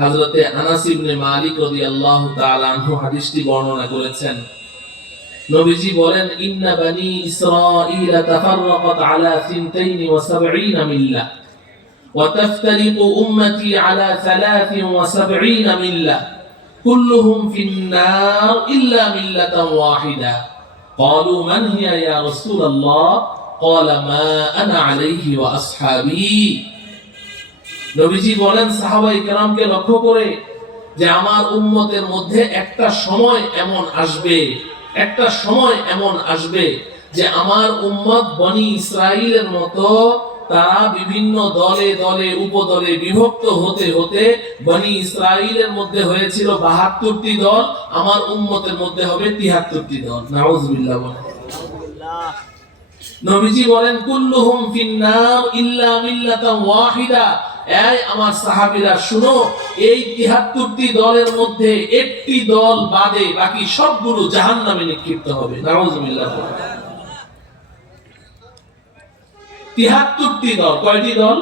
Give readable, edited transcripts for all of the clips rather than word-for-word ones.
হযরতে আনাস ইবনে মালিক রাদিয়াল্লাহু তাআলা আনহু হাদিসটি বর্ণনা করেছেন। নবীজি বলেন, ইন্না বানি ইসরাঈল তাফাররাকাত আলা 72 মিল্লাহ ওয়া তাফতারিকু উম্মতি আলা 73 মিল্লাহ কুল্লুহুম ফিন-নার ইল্লা মিল্লাতান ওয়াহিদা। ক্বালু মান হিয়া ইয়া রাসূলুল্লাহ? ক্বালা মা আনা আলাইহি ওয়া আসহাবী। নবীজি বলেন সাহাবায়ে কেরামকে লক্ষ্য করে যে আমার উম্মতের মধ্যে একটা সময় এমন আসবে যে আমার উম্মত বনি ইসরাইলের মতো তারা বিভিন্ন দলে দলে উপদলে বিভক্ত হতে হতে বনি ইসরাইলের মধ্যে হয়েছিল 72টি দল, আমার উম্মতের মধ্যে হবে 73টি দল। নাউযুবিল্লাহ। নবীজি বলেন কুল্লুহুম ফিন-নার ইল্লা মিল্লাতান ওয়াহিদা। এই আমার সাহাবীরা শুনো, এই 73টি দলের মধ্যে একটি দল বাদে বাকি সবগুলো জাহান্নামে নিক্ষিপ্ত হবে। নাউযুবিল্লাহ। 73টি দল। কয়টি দল?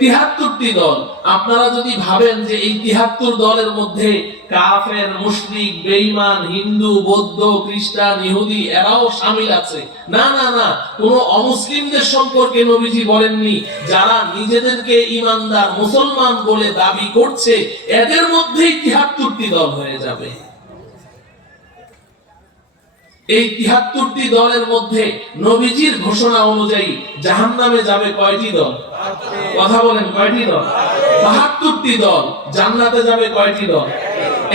73টি দল। আপনারা যদি ভাবেন যে এই 73 দলের মধ্যে কাফের, মুশরিক, বেঈমান, হিন্দু, বৌদ্ধ, খ্রিস্টান, ইহুদি এরাও শামিল আছে, না না না, কোন অমুসলিমদের সম্পর্কে নবীজি বলেননি। যারা নিজেদেরকে ঈমানদার মুসলমান বলে দাবি করছে এদের মধ্যেই 73টি দল হয়ে যাবে। এই 73টি দলের মধ্যে নবীজির ঘোষণা অনুযায়ী জাহান্নামে যাবে কয়টি দল? কথা বলেন, কয়টি দল? 72টি দল। জান্নাতে যাবে কয়টি দল?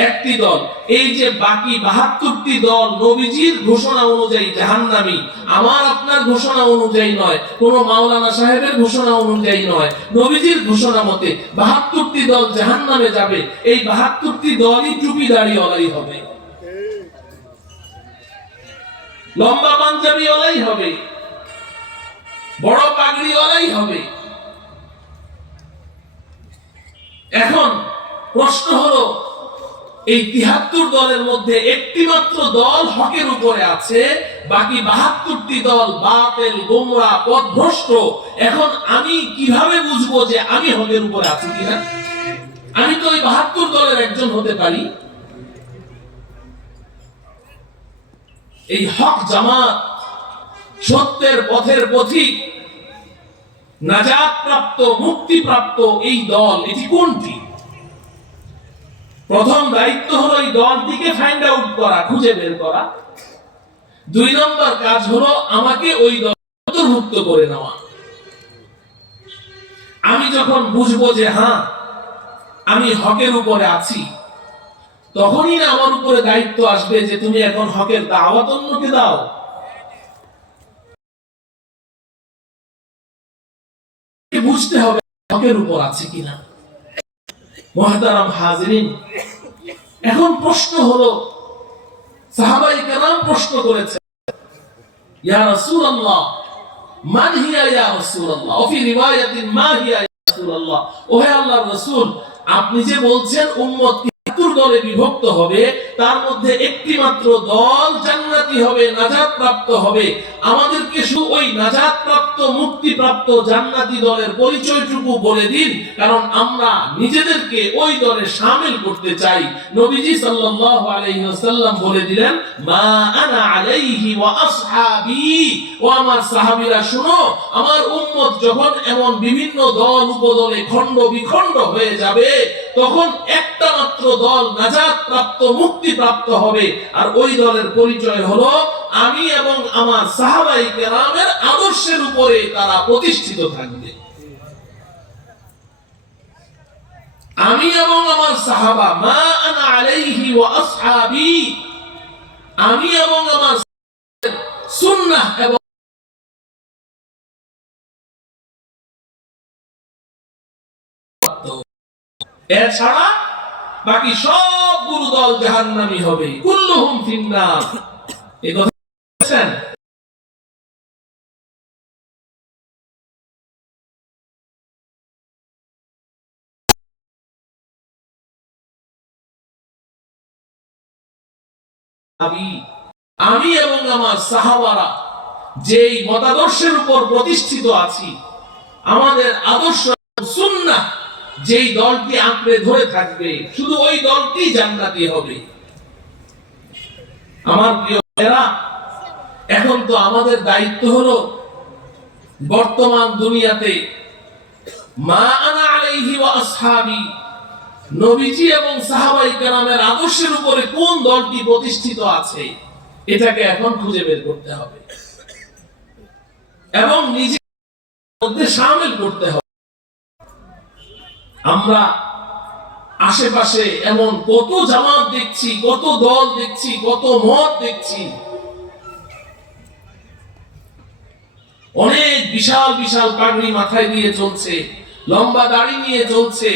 একটি দল। এই যে বাকি 72টি দল নবীজির ঘোষণা অনুযায়ী জাহান্নামী, আমার আপনার ঘোষণা অনুযায়ী নয়, কোন মাওলানা সাহেবের ঘোষণা অনুযায়ী নয়, নবীজির ঘোষণা মতে 72টি দল জাহান্নামে যাবে। এই 72টি দলই টুপি দাড়িওয়ালাই হবে, লম্বা পাঞ্জাবি ওলাই হবে, বড় পাগড়ি ওলাই হবে। এখন প্রশ্ন হলো, এই 73 দলের মধ্যে একটি মাত্র দল হকের উপরে আছে, বাকি 72টি দল বাতিল, গোমরা, পথভ্রষ্ট। এখন আমি কিভাবে বুঝবো যে আমি হকের উপরে আছি কিনা? আমি তো ওই 72 দলের একজন হতে পারি। এই হক জামাত, সত্যের পথের পথিক, নাজাত প্রাপ্ত, মুক্তি প্রাপ্ত এই দল, এটি কোনটি? প্রথম দায়িত্ব হলো এই দলটিকে ফাইন্ড আউট করা, খুঁজে বের করা। 2 নম্বর কাজ হলো আমাকে ওই দল অন্তর্ভুক্ত করে নেওয়া। আমি যখন বুঝবো যে হ্যাঁ আমি হকের উপরে আছি, তখনই না আমার উপরে দায়িত্ব আসবে যে তুমি এখন হকের দাওয়াত অন্যকে দাও। বুঝতে হবে হকের উপর আছে কিনা। মুহতারাম হাজিরিন, এখন প্রশ্ন হলো, সাহাবায়ে কেরাম প্রশ্ন করেছেন, ইয়া রাসূলুল্লাহ মান হিয়া ইয়া রাসূলুল্লাহ, ওয়া ফি রিওয়ায়াতিন মা হিয়া ইয়া রাসূলুল্লাহ। ওহে আল্লাহর রাসূল, আপনি যে বলছেন উম্মত 73 দলে বিভক্ত হবে, তার মধ্যে একটি মাত্র দল জান্নাতি হবে, নাজাত প্রাপ্ত হবে। আমাদেরকে শুধু ওই নাজাত প্রাপ্ত, মুক্তি প্রাপ্ত জান্নাতি দলের পরিচয়টুকু বলে দিন, কারণ আমরা নিজেদেরকে ওই দলে শামিল করতে চাই। নবীজি সাল্লাল্লাহু আলাইহি ওয়াসাল্লাম বলে দিলেন, মা আনা আলাইহি ওয়া আসহাবী। ও আমার সাহাবীরা শুনো, আমার উম্মত যখন এমন বিভিন্ন দল উপদলে খণ্ড বিখণ্ড হয়ে যাবে, তখন একটা মাত্র দল নাজাত প্রাপ্ত, মুক্তি প্রাপ্ত হবে। আর ওই দলের পরিচয় হলো আমি এবং আমার সাহাবায়ে কেরামের আদর্শের উপরে তারা প্রতিষ্ঠিত থাকবে। আমি এবং আমার সাহাবা, মা আনা আলাইহি ওয়া আসহাবী, আমি এবং আমার সুন্নাহ এবং এছাড়া বাকি সবগুলো দল জাহান্নামী হবে। কুল্লুহুম ফিন-নার। এই কথা বলেছেন। আমি এবং আমার সাহাবারা যেই মতাদর্শের উপর প্রতিষ্ঠিত আছি, আমাদের আদর্শ সুন্নাহ যেই দলটি আঁকড়ে ধরে থাকবে শুধু ওই দলটি জান্নাতি হবে। আমার প্রিয় ভাইরা, এখন তো আমাদের দায়িত্ব হলো বর্তমান দুনিয়াতে মা আনা আলাইহি ওয়া আসহাবি, নবীজি এবং সাহাবায়ে কেরামের আদর্শের উপরে কোন দলটি প্রতিষ্ঠিত আছে এটাকে এখন খুঁজে বের করতে হবে এবং নিজের মধ্যে শামিল করতে হবে। আমরা আশেপাশে এমন কত জামাত দেখছি, কত দল দেখছি, কত মত দেখছি, অনেক বিশাল বিশাল পাগড়ি মাথায় দিয়ে চলছে, লম্বা দাড়ি নিয়ে চলছে,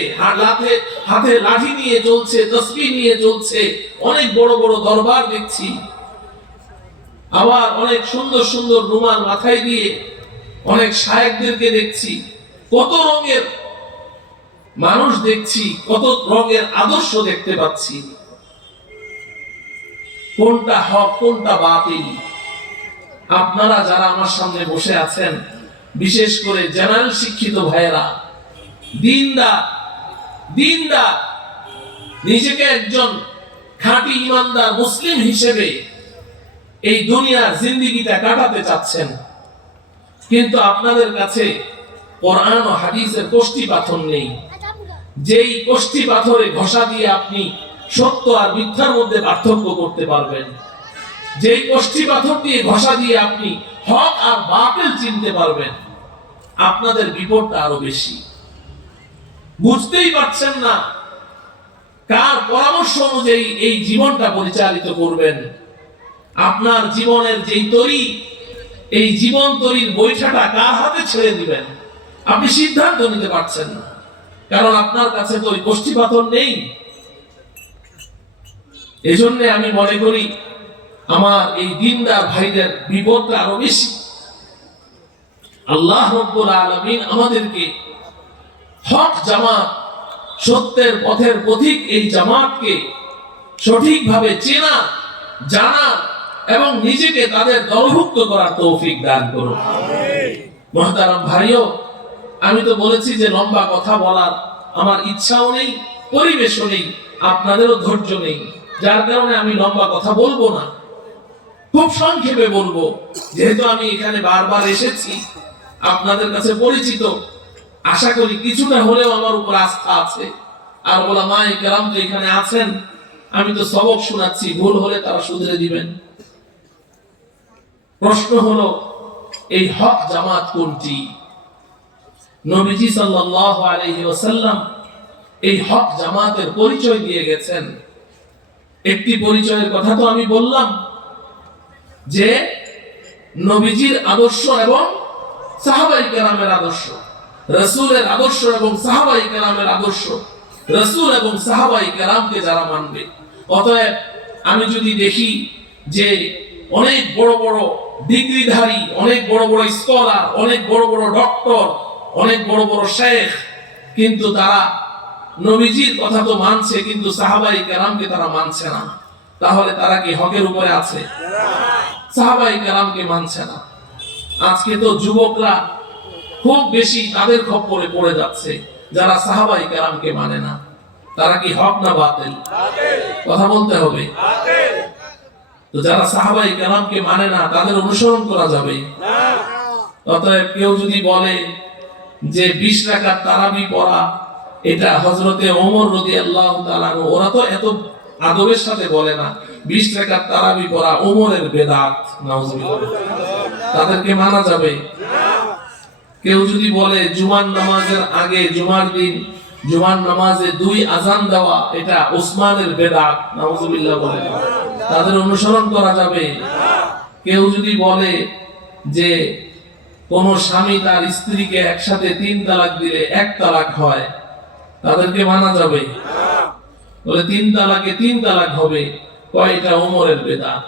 হাতে লাঠি নিয়ে চলছে, তসবিহ নিয়ে চলছে, অনেক বড় বড় দরবার দেখছি। আবার অনেক সুন্দর সুন্দর রুমাল মাথায় দিয়ে অনেক শায়েখদেরকে দেখছি, কত রঙের মানুষ দেখছি, কত রঙের আদর্শ দেখতে পাচ্ছি। কোনটা হক কোনটা বাতিল? আপনারা যারা আমার সামনে বসে আছেন, বিশেষ করে জেনারেল শিক্ষিত ভাইয়েরা, দিনদার, নিজেকে একজন খাঁটি ইমানদার মুসলিম হিসেবে এই দুনিয়ার জিন্দেগিটা কাটাতে চাচ্ছেন, কিন্তু আপনাদের কাছে কোরআন ও হাদিসের কষ্টি পাথর নেই, যেই কষ্টি পাথরে ঘষা দিয়ে আপনি সত্য আর মিথ্যার মধ্যে পার্থক্য করতে পারবেন, যেই কষ্টি পাথর দিয়ে ঘষা দিয়ে আপনি হক আর বাতিল চিনতে পারবেন, আপনাদের বিপদটা আরো বেশি। বুঝতেই পারছেন না কার পরামর্শ অনুযায়ী এই জীবনটা পরিচালিত করবেন। আপনার জীবনের যেই তরি, এই জীবন তরির বৈঠাটা কার হাতে ছেড়ে দিবেন আপনি সিদ্ধান্ত নিতে পারছেন না, কারণ আপনার কাছে তো ওই কষ্টি পাথর নেই। এজন্য আমি মনে করি আমার এই দিনদার ভাইদের বিপদটা আরো বেশি। আল্লাহ রাব্বুল আলামিন আমাদেরকে হক জামাত, সত্যের পথের পথিক এই জামাতকে সঠিকভাবে চেনা, জানা এবং নিজেকে তাদের দলভুক্ত করার তৌফিক দান করুন। মুহতারাম ভাইও, আমি তো বলেছি যে লম্বা কথা বলার আমার ইচ্ছাও নেই, পরিবেশও নেই, আপনাদেরও ধৈর্য নেই, যার কারণে আমি লম্বা কথা বলবো না, খুব সংক্ষেপে বলবো। যেহেতু আমি এখানে বারবার এসেছি, আপনাদের কাছে পরিচিত, আশা করি কিছুটা হলেও আমার উপর আস্থা আছে। আর উলামায়ে কেরাম তো এখানে আছেন, আমি তো সবক শোনাচ্ছি, ভুল হলে তারা শুধরে দিবেন। প্রশ্ন হলো, এই হক জামাত কোনটি? নবীজি সাল্লাল্লাহু আলাইহি ওয়াসাল্লাম এই হক জামাতের পরিচয় দিয়ে গেছেন। একটি পরিচয়ের কথা তো আমি বললাম যে নবীজির আদর্শ এবং সাহাবায়ে কেরামের আদর্শ, রাসূলের আদর্শ এবং সাহাবায়ে কেরামের আদর্শ, রাসূল এবং সাহাবায়ে কেরামকে যারা মানবে। অতএব আমি যদি দেখি যে অনেক বড় বড় ডিগ্রিধারী, অনেক বড় বড় স্কলার, অনেক বড় বড় ডক্টর, অনেক বড় বড় শেখ, কিন্তু তারা নবীজির কথা তো মানছে, কিন্তু সাহাবায়ে কেরামকে তারা মানছে না, তাহলে তারা কি হকের উপরে আছে? সাহাবায়ে কেরামকে মানছে না। আজকে তো যুবকরা খুব বেশি তাদের খপ্পরে পড়ে যাচ্ছে, যারা সাহাবায়ে কেরামকে মানে না। তারা কি হক না বাতিল? কথা বলতে হবে। তো যারা সাহাবায়ে কেরামকে মানে না তাদের অনুসরণ করা যাবে না। অতএব কেউ যদি বলে যে 20 রাকাত তারাবি পড়া এটা হযরতে ওমর রাদিয়াল্লাহু তাআলা, ওরা তো এত আদবের সাথে বলে না 20 রাকাত তারাবি পড়া ওমরের বেদাত, নাউজুবিল্লাহ, তাদেরকে মানা যাবে না। কেউ যদি বলে জুমার নামাজের আগে জুমার দিন জুমার নামাজে 2 আযান দেওয়া এটা ওসমানের বেদাত, নাউজুবিল্লাহ বলে, তাদের অনুসরণ করা যাবে না। কেউ যদি বলে যে কোন স্বামী তার স্ত্রীকে একসাথে 3 তালাক দিলে 1 তালাক হয়, তাদেরকে মানা যাবে না। বলে 3 তালাকে 3 তালাক হবে, কয়টা ওমরের বেদাত।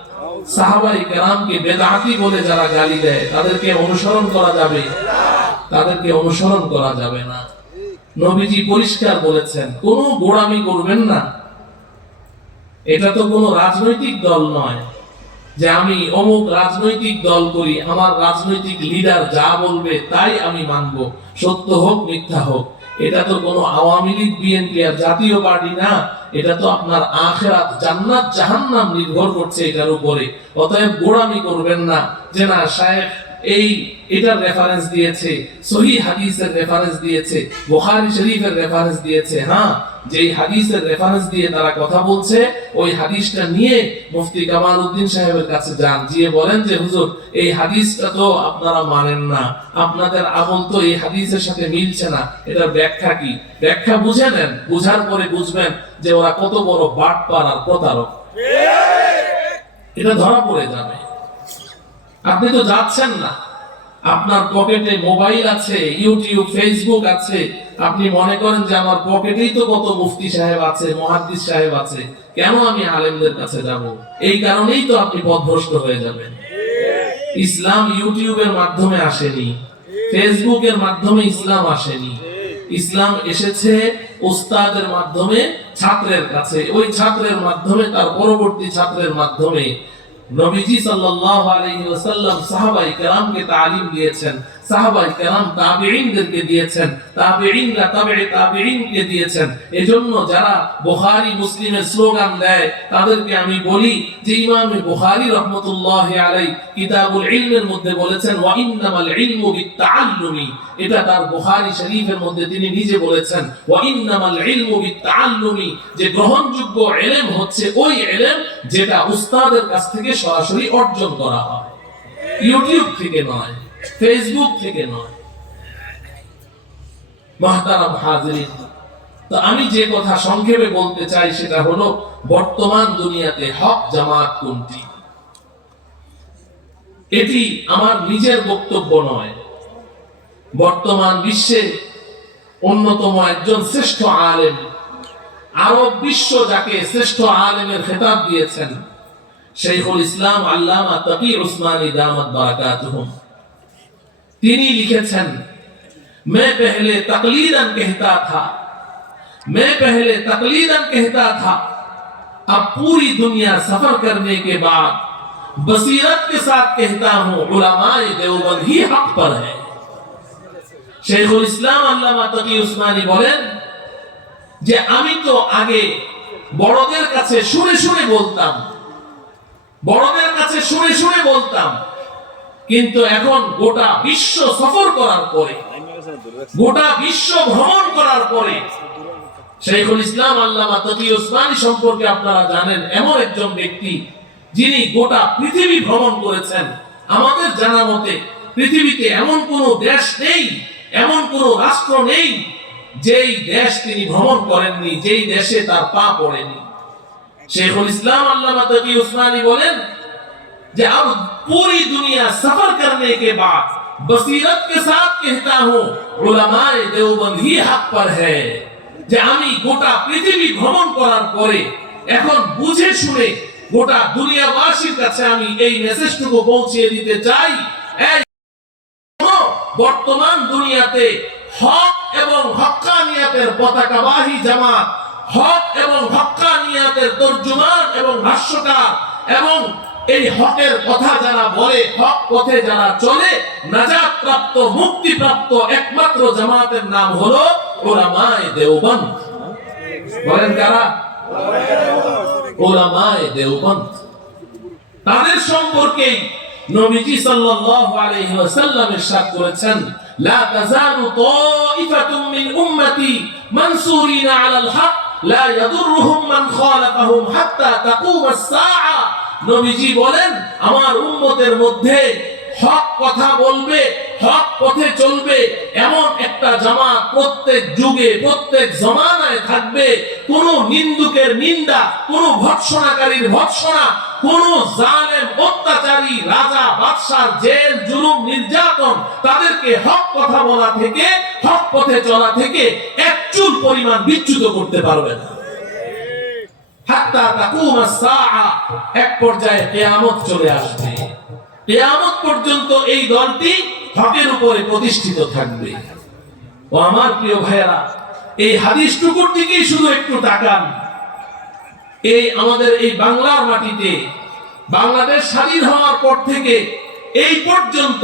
সাহাবায়ে কেরামকে বেদাতি বলে যারা গালি দেয় তাদেরকে অনুসরণ করা যাবে না, তাদেরকে অনুসরণ করা যাবে না। নবীজি পরিষ্কার বলেছেন কোন গোড়ামি করবেন না। এটা তো কোনো রাজনৈতিক দল নয় যে আমি অমুক রাজনৈতিক দল করি, আমার রাজনৈতিক লিডার যা বলবে তাই আমি মানব, সত্য হোক মিথ্যা হোক। এটা তো কোনো আওয়ামী লীগ বিএনপি আর জাতীয় পার্টি না, এটা তো আপনার আখিরাত জান্নাত জাহান্নাম নির্ভর করছে এটার উপরে। অতএব গোড়ামি করবেন না যে না শায়েখ এটার রেফারেন্স দিয়েছে, সহিহ হাদিসের রেফারেন্স দিয়েছে, বুখারী শরীফের রেফারেন্স দিয়েছে। হ্যাঁ, যেই হাদিসের রেফারেন্স দিয়ে তারা কথা বলছে ওই হাদিসটা নিয়ে মুফতি কামাল উদ্দিন সাহেবের কাছে যান, গিয়ে বলেন যে হুজুর এই হাদিসটা তো আপনারা মানেন না, আপনাদের আমল তো এই হাদিসের সাথে মিলছে না, এটার ব্যাখ্যা কি? ব্যাখ্যা বুঝে নেন, বুঝার পরে বুঝবেন যে ওরা কত বড় বাটপার আর প্রতারক। এটা ধরা পড়ে যাবে। আপনি তো যাচ্ছেন না, আপনার পকেটে মোবাইল আছে, ইউটিউব ফেসবুক আছে, আপনি মনে করেন যে আমার পকেটেই তো কত মুফতি সাহেব আছে, মুহাদ্দিস সাহেব আছে, কেন আমি আলেমদের কাছে যাব? এই কারণেই তো আপনি পথভ্রষ্ট হয়ে যাবেন। ইসলাম ইউটিউবের মাধ্যমে আসেনি, ফেসবুকের মাধ্যমে ইসলাম আসেনি। ইসলাম এসেছে উস্তাদের মাধ্যমে ছাত্রের কাছে, ওই ছাত্রের মাধ্যমে তার পরবর্তী ছাত্রের মাধ্যমে। নবীজি সাল্লাল্লাহু আলাইহি ওয়াসাল্লাম সাহাবায়ে কেরামকে তালিম দিয়েছেন, সাহাবায়ে কেরাম তাবেঈনদেরকে দিয়েছেন, তাবেঈনরা তাবেঈ তাবেঈনকে দিয়েছেন। এজন্য যারা বুখারী মুসলিমের স্লোগান দেয় তাদেরকে আমি বলি যে ইমাম বুখারী রাহমাতুল্লাহি আলাইহি কিতাবুল ইলমের মধ্যে বলেছেন ওয়া ইন্নামাল ইলমু বিত্তাআল্লুমি, এটা তার বুখারী শরীফের মধ্যে তিনি নিজে বলেছেন ওয়া ইন্নামাল ইলমু বিত্তাআল্লুমি, যে গ্রহণযোগ্য ইলম হচ্ছে ওই ইলম যেটা উস্তাদের কাছ থেকে সরাসরি অর্জন করা হয়, ইউটিউব থেকে নয়, ফেসবুক থেকে নয়। মুহতারাম হাজিরিন, তো আমি যে কথা সংক্ষেপে বলতে চাই সেটা হলো বর্তমান দুনিয়াতে হক জামাত কোনটি? এটি আমার নিজের বক্তব্য নয়, বর্তমান বিশ্বে অন্যতম একজন শ্রেষ্ঠ আলেম, আরব বিশ্ব যাকে শ্রেষ্ঠ আলেমের খেতাব দিয়েছেন, শাইখুল ইসলাম আল্লামা তাকি উসমানী দামাত বারাকাতুহুম, তিনি লিখেছেন मैं पहले तकलीदन कहता था, मैं पहले तकलीदन कहता था, अब पूरी दुनिया सफर करने के बाद बसीरत के साथ कहता हूं उलमाए देवबंद ही हक पर है। শাইখুল ইসলাম আল্লামা তাকি উসমানী বলেন যে আমি তো আগে বড়দের কাছে শুনে শুনে বলতাম, বড়দের কাছে শুনে শুনে বলতাম, কিন্তু এখন গোটা বিশ্ব সফর করার পরে, গোটা বিশ্ব ভ্রমণ করার পরে, শাইখুল ইসলাম আল্লামা তাকি উসমানী সম্পর্কে আপনারা জানেন এমন একজন ব্যক্তি যিনি গোটা পৃথিবী ভ্রমণ করেছেন। আমাদের জানা মতে পৃথিবীতে এমন কোনো দেশ নেই, এমন কোনো রাষ্ট্র নেই যেই দেশ তিনি ভ্রমণ করেননি, যেই দেশে তার পা পড়েনি। শাইখুল ইসলাম আল্লামা তাকি উসমানী বলেন যে अब पूरी दुनिया सफर करने के बाद बसीरत के साथ कहता हूं उलमाए देवबंद ही हक पर है, যে আমি গোটা পৃথিবী ভ্রমণ করার পরে এখন বুঝে শুনে গোটা দুনিয়াবাসীর কাছে আমি এই মেসেজটুকু পৌঁছে দিতে চাই, এই বর্তমান দুনিয়াতে হক এবং হক্কানিয়াতের পতাকাবাহী জামাত, হক এবং হক্কানিয়াতের তর্জুমান এবং ভাষ্যকার এবং এই হকের কথা যারা বলে, হক পথে যারা চলে, নাজাত প্রাপ্ত মুক্তি প্রাপ্ত একমাত্র জামাতের নাম হলো উলামায়ে দেওবন্দ। বলেন কারা? উলামায়ে দেওবন্দ। তাদের সম্পর্কে নবীজি সাল্লাল্লাহু আলাইহি ওয়াসাল্লাম ইরশাদ করেছেন লা তাযালু তাইফাতুম মিন উম্মতি মানসুরিনা আলাল হক লা ইয়াদুররুহুম মান খালাফাহুম হাত্তা তাকুমাস সাআ। নবীজি বলেন আমার উম্মতের মধ্যে হক কথা বলবে, হক পথে চলবে এমন একটা জামাত প্রত্যেক যুগে প্রত্যেক জমানায় থাকবে। কোন নিন্দুকের নিন্দা, কোন ভৎসনাকারীর ভৎসনা, কোন জালেম অত্যাচারী রাজা বাদশার জেল জুলুম নির্যাতন তাদেরকে হক কথা বলা থেকে, হক পথে চলা থেকে এক চুল পরিমাণ বিচ্যুত করতে পারবে না। হাত্তা তাকুমাস সাআ, এক পর্যায়ে কিয়ামত চলে আসবে। কিয়ামত পর্যন্ত এই দলটি হকের উপরে প্রতিষ্ঠিত থাকবে। ও আমার প্রিয় ভাইয়েরা, এই হাদিসটুকুর দিকেই শুধু একটু তাকান। এই আমাদের এই বাংলার মাটিতে বাংলাদেশ স্বাধীন হওয়ার পর থেকে এই পর্যন্ত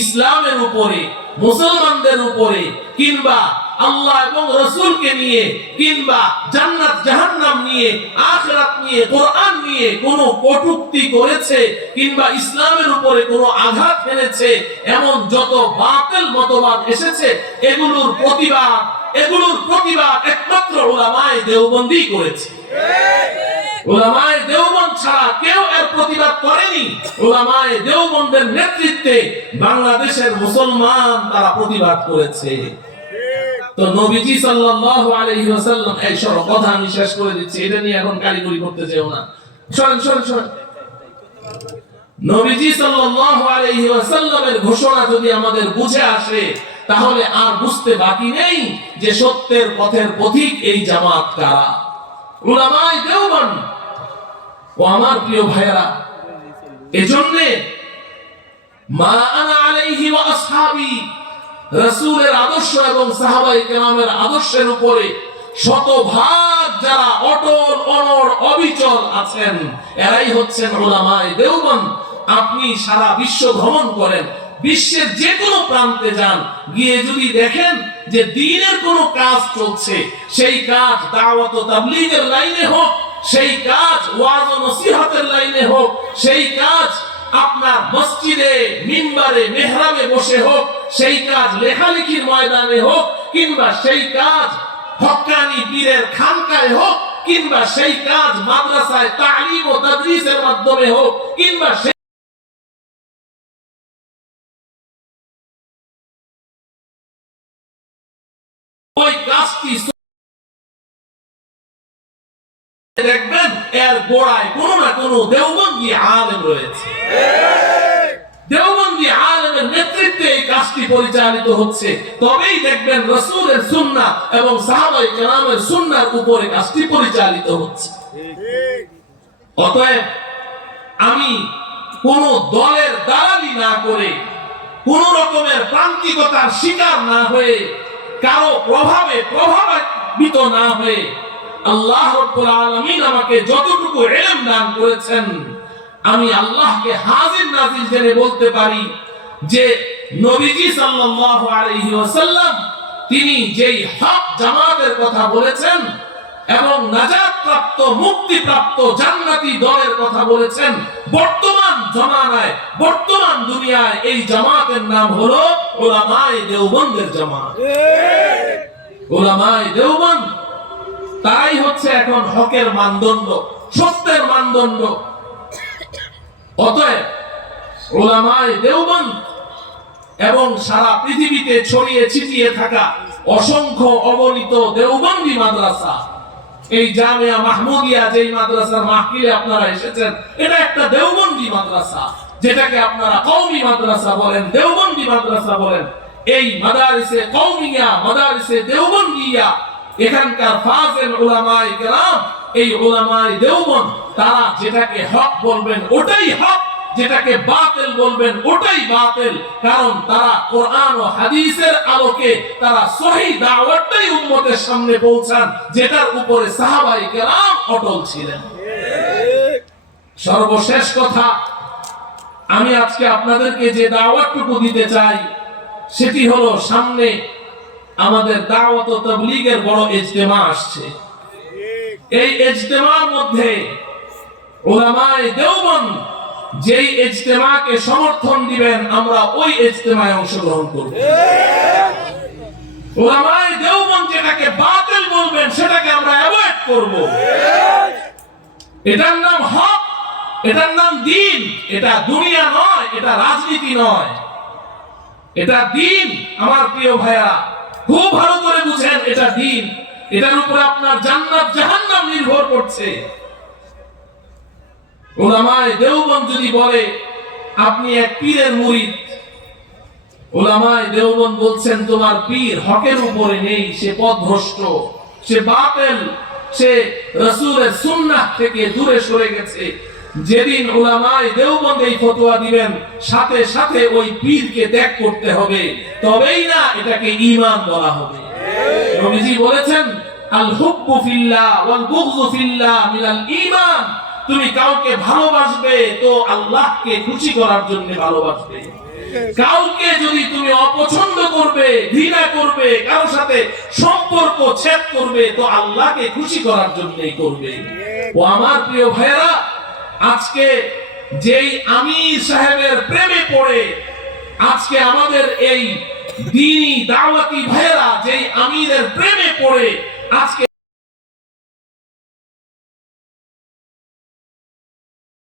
ইসলামের উপরে, মুসলমানদের উপরে কিংবা আল্লাহ এবং রাসূলকে নিয়ে কিংবা জান্নাত জাহান্নাম নিয়ে আখিরাত নিয়ে কোরআন নিয়ে কোনো কটূক্তি করেছে কিংবা ইসলামের উপরে কোনো আঘাত এনেছে এমন যত বাতিল মতবাদ এসেছে এগুলোর প্রতিবাদ একমাত্র উলামায়ে দেওবন্দি করেছে। উলামায়ে দেওবন্দ ছাড়া কেউ এর প্রতিবাদ করেনি। উলামায়ে দেওবন্দের নেতৃত্বে বাংলাদেশের মুসলমান তারা প্রতিবাদ করেছে। তো নবীজি সাল্লাল্লাহু আলাইহি ওয়াসাল্লাম এই সব কথা আমি শেষ করে দিচ্ছি, এটা নিয়ে এখন কারিগরি করতে চাও না। শুনুন নবীজি সাল্লাল্লাহু আলাইহি ওয়াসাল্লামের ঘোষণা যদি আমাদের বুঝে আসে তাহলে আর বুঝতে বাকি নেই যে সত্যের পথের পথিক এই জামাত কারা, উলামায়ে দেওবন্দ। ও আমার প্রিয় ভাইরা, এজন্য মা আনা আলাইহি ওয়া আসহাবি, রাসূলের আদর্শ এবং সাহাবায়ে কেরামের আদর্শের উপরে শতভাগ যারা অটল অনড় অবিচল আছেন এরাই হচ্ছেন উলামায়ে দেওবন্দ। আপনি সারা বিশ্ব ভ্রমণ করেন, বিশ্বের যে কোনো প্রান্তে যান, গিয়ে যদি দেখেন যে দ্বীনের কোনো কাজ চলছে, সেই কাজ দাওয়াত ও তাবলীগের লাইনে হোক, সেই কাজ ওয়াজ ও নসিহতের লাইনে হোক, সেই কাজ আপনার মসজিদে মিম্বারে মেহরাবে বসে হোক, সেই কাজ লেখালেখির ময়দানে হোক, কিংবা সেই কাজ হক্কানি পীরের খানকায় হোক, কিংবা সেই কাজ মাদ্রাসায় তালিম ও তাদরিসের মাধ্যমে হোক, কিংবা ওই কাজটি দেখবেন এর গোড়ায় কোনো না কোনো দেওবন্দি আলেম রয়েছে। দেওবন্দি আলেমের নেতৃত্বে এই কাজটি পরিচালিত হচ্ছে, তবেই দেখবেন রাসূলের সুন্নাহ এবং সাহাবায়ে কেরামের সুন্নাহর উপরে কাজটি পরিচালিত হচ্ছে। অতএব আমি কোন দলের দালালি না করে, কোন রকমের প্রান্তিকতার শিকার না হয়ে, কারো প্রভাবিত না হয়ে, আল্লাহ রাব্বুল আলামিন আমাকে যতটুকু ইলম দান করেছেন আমি আল্লাহকে হাজির নাজির জেনে বলতে পারি যে নবীজি সাল্লাল্লাহু আলাইহি ওয়াসাল্লাম তিনি যেই হক জামাতের কথা বলেছেন এবং নাজাত প্রাপ্ত মুক্তি প্রাপ্ত জান্নাতি দলের কথা বলেছেন, বর্তমান জমানায় বর্তমান দুনিয়ায় এই জামাতের নাম হলো উলামায়ে দেওবন্দের জামাত। উলামায়ে দেওবন্দ তাই হচ্ছে এখন হকের মানদণ্ড, সত্যের মানদণ্ড। অতএব উলামায়ে দেওবন্দ এবং সারা পৃথিবীতে ছড়িয়ে ছিটিয়ে থাকা অসংখ্য অগণিত দেওবন্দি মাদ্রাসা, এই জামিয়া মাহমুদিয়া যেই মাদ্রাসার মাহফিলে আপনারা এসেছেন, এটা একটা দেওবন্দি মাদ্রাসা, যেটাকে আপনারা কওমি মাদ্রাসা বলেন, দেওবন্দি মাদ্রাসা বলেন। এই মাদারিসে কওমিয়া, মাদারিসে দেওবন্দিয়া, এখানকার ফাজিল উলামায়ে কেরাম, এই উলামায়ে দেওবন্দ তারা যেটাকে হক বলবেন ওটাই হক, যেটাকে বাতিল বলবেন ওটাই বাতিল, কারণ তারা কোরআন ও হাদিসের আলোকে তারা সহিহ দাওয়াতটাই উম্মতের সামনে পৌঁছান, যেটার উপরে সাহাবায়ে কেরাম অটল ছিলেন। সর্বশেষ কথা, আমি আজকে আপনাদেরকে যে দাওয়াতটুকু দিতে চাই সেটি হলো, সামনে আমাদের দাওয়াত ও তাবলীগের বড় ইজতেমা আসছে। এই ইজতেমার মধ্যে উলামায়ে দেওবন্দ যেই ইজতেমাকে সমর্থন দিবেন আমরা ওই ইজতেমায় অংশগ্রহণ করব। উলামায়ে দেওবন্দ যেটাকে বাতিল বলবেন সেটাকে আমরা অ্যাভয়েড করব। এটার নাম হক, এটার নাম দ্বীন, এটা দুনিয়া নয়, এটা রাজনীতি নয়, এটা দ্বীন। আমার প্রিয় ভাইয়া, খুব ভালো করে বুঝেন, এটা দ্বীন, এটার উপরে আপনার জান্নাত জাহান্নাম নির্ভর করছে। উলামায়ে দেওবন্দ যদি বলে আপনি এক পীরের মুরিদ, উলামায়ে দেওবন্দ বলছেন তোমার পীর হকের উপরে নেই, সে পথভ্রষ্ট, সে বাতিল, সে রাসূলের সুন্নাহ থেকে দূরে সরে গেছে। যেদিন উলামায়ে দেওবন্দ এই ফতোয়া দিবেন, সাথে সাথে ওই পীরকে ত্যাগ করতে হবে, তবেই না এটাকে ঈমান বলা হবে। নবীজি বলেছেন আল হুব্বু ফিল্লাহ ওয়াল বুগযু ফিল্লাহ মিনাল ঈমান। তুমি কাউকে ভালোবাসবে তো আল্লাহকে খুশি করার জন্য ভালোবাসবে, কাউকে যদি তুমি অপছন্দ করবে, ঘৃণা করবে, কারোর সাথে সম্পর্ক ছেদ করবে, তো আল্লাহকে খুশি করার জন্যই করবে। ও আমার প্রিয় ভাইয়েরা, আজকে যেই আমির সাহেবের প্রেমে পড়ে, আজকে আমাদের এই দ্বীনি দাওয়াতি ভাইয়েরা যেই আমিরের প্রেমে পড়ে আজকে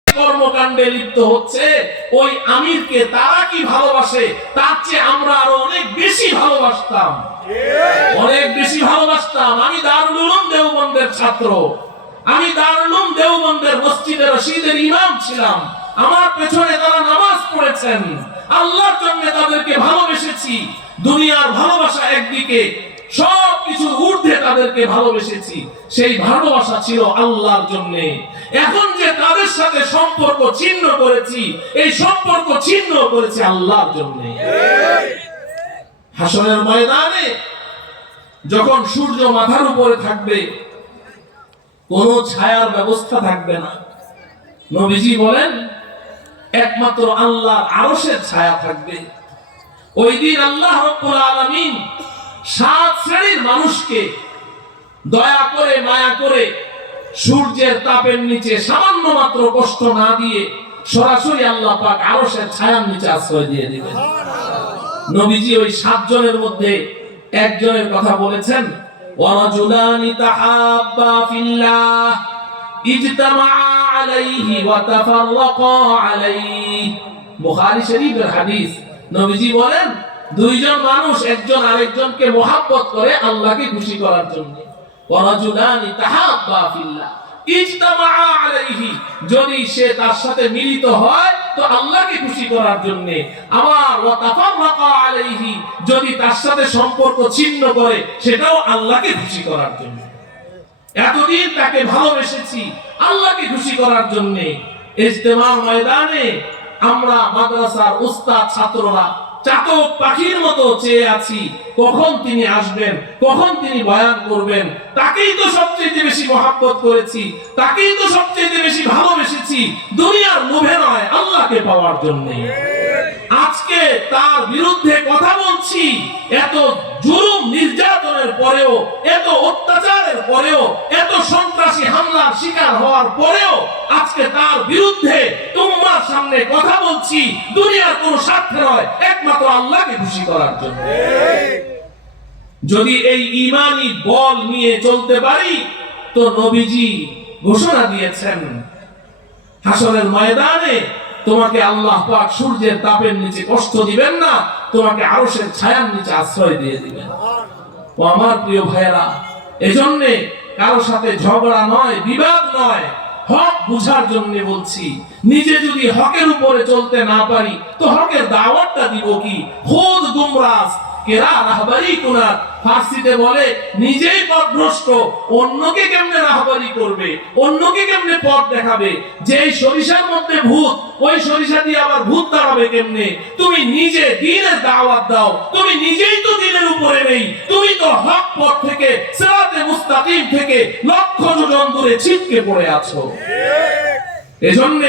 কর্মকাণ্ডে লিপ্ত হচ্ছে, ওই আমিরকে তারা কি ভালোবাসে তার চেয়ে আমরা আরো অনেক বেশি ভালোবাসতাম, অনেক বেশি ভালোবাসতাম। আমি দারুল উলুম দেওবন্দের ছাত্র, আমি দারুল উলুম দেওবন্দের মসজিদে রশিদের ইমাম ছিলাম। আমার পেছনে তারা নামাজ পড়েছেন, আল্লাহর জন্য তাদেরকে ভালোবেসেছি। দুনিয়ার ভালোবাসা একদিকে, সবকিছুর ঊর্ধ্বে তাদেরকে ভালোবেসেছি, সেই ভালোবাসা ছিল আল্লাহর জন্য। এখন যে তাদের সাথে সম্পর্ক ছিন্ন করেছি, এই সম্পর্ক ছিন্ন করেছি আল্লাহর জন্য। হাসরের ময়দানে যখন সূর্য মাথার উপরে থাকবে, কোনো ছায়ার ব্যবস্থা থাকবে না। নবীজি বলেন একমাত্র আল্লাহর আরশের ছায়া থাকবে। ওই দিন আল্লাহ রাব্বুল আলামিন 7 শ্রেণীর মানুষকে দয়া করে, মায়া করে সূর্যের তাপের নিচে সামান্য মাত্র কষ্ট না দিয়ে সরাসরি আল্লাহ পাক আরশের ছায়ার নিচে আশ্রয় দিয়ে দিবেন। নবীজি ওই 7 জনের মধ্যে একজনের কথা বলেছেন, ওয়ারাজুলানি তাহাব্বা ফিল্লাহ ইজতামা আলাইহি ওয়া তাফাররাকা আলাইহি। বুখারী শরীফের হাদিস। নবীজি বলেন দুইজন মানুষ একজন আরেকজনকে মহব্বত করে আল্লাহকে খুশি করার জন্য। ওয়ারাজুলানি তাহাব্বা ফিল্লাহ ইজতামা আলাইহি, যদি সে তার সাথে মিলিত হয় তো আল্লাহকে খুশি করার জন্য। আবার ওয়া তাফাররাকা আলাইহি, যদি তার সাথে সম্পর্ক ছিন্ন করে সেটাও আল্লাহকে খুশি করার জন্য। এতদিন তাকে ভালোবেসেছি আল্লাহকে খুশি করার জন্য। ইজতেমার ময়দানে আমরা মাদ্রাসার উস্তাদ ছাত্ররা চাতক পাখির মতো চেয়ে আছি, কখন তিনি আসবেন, কখন তিনি বয়ান করবেন। তাকেই তো সবচেয়ে বেশি মহব্বত করেছি, তাকেই তো সবচেয়ে বেশি ভালোবেসেছি, দুনিয়ার লোভে নয়, আল্লাহকে পাওয়ার জন্য। আজকে তার বিরুদ্ধে কথা বলছি, এত জুলুম নির্যাতনের পরেও, এত অত্যাচারের পরেও, এত সন্ত্রাসী হামলার শিকার হওয়ার পরেও আজকে তার বিরুদ্ধে তোমার সামনে কথা বলছি, দুনিয়ার কোনো স্বার্থে নয়, একমাত্র আল্লাহকে খুশি করার জন্য। যদি এই ঈমানি বল নিয়ে চলতে পারি তো নবীজি ঘোষণা দিয়েছেন হাসরের ময়দানে তোমাকে আল্লাহ পাক সূর্যের তাপের নিচে কষ্ট দিবেন না, তোমাকে আরশের ছায়ার নিচে আশ্রয় দিয়ে দিবেন। ও আমার প্রিয় ভাইয়েরা, এজন্য কারো সাথে ঝগড়া নয়, বিবাদ নয়, হক বুঝার জন্য বলছি। নিজে যদি হকের উপরে চলতে না পারি তো হকের দাওয়াতটা দিব কি? খুদ গুমরাস কেরা রাহবারি কুনার, ফার্সিতে বলে নিজেই পথভ্রষ্ট, অন্যকে কেমনে রাহবারি করবে, অন্যকে কেমনে পথ দেখাবে? যেই সরিষার মধ্যে ভূত, ওই সরিষা দিয়ে আবার ভূত দাঁড়াবে কেমনে? তুমি নিজে দ্বীনের দাওয়াত দাও, তুমি নিজেই তো দ্বীনের উপরে নেই, তুমি তো হক পথ থেকে, সিরাতে মুস্তাকিম থেকে লক্ষ যোজন দূরে ছিটকে পড়ে আছো। এজন্য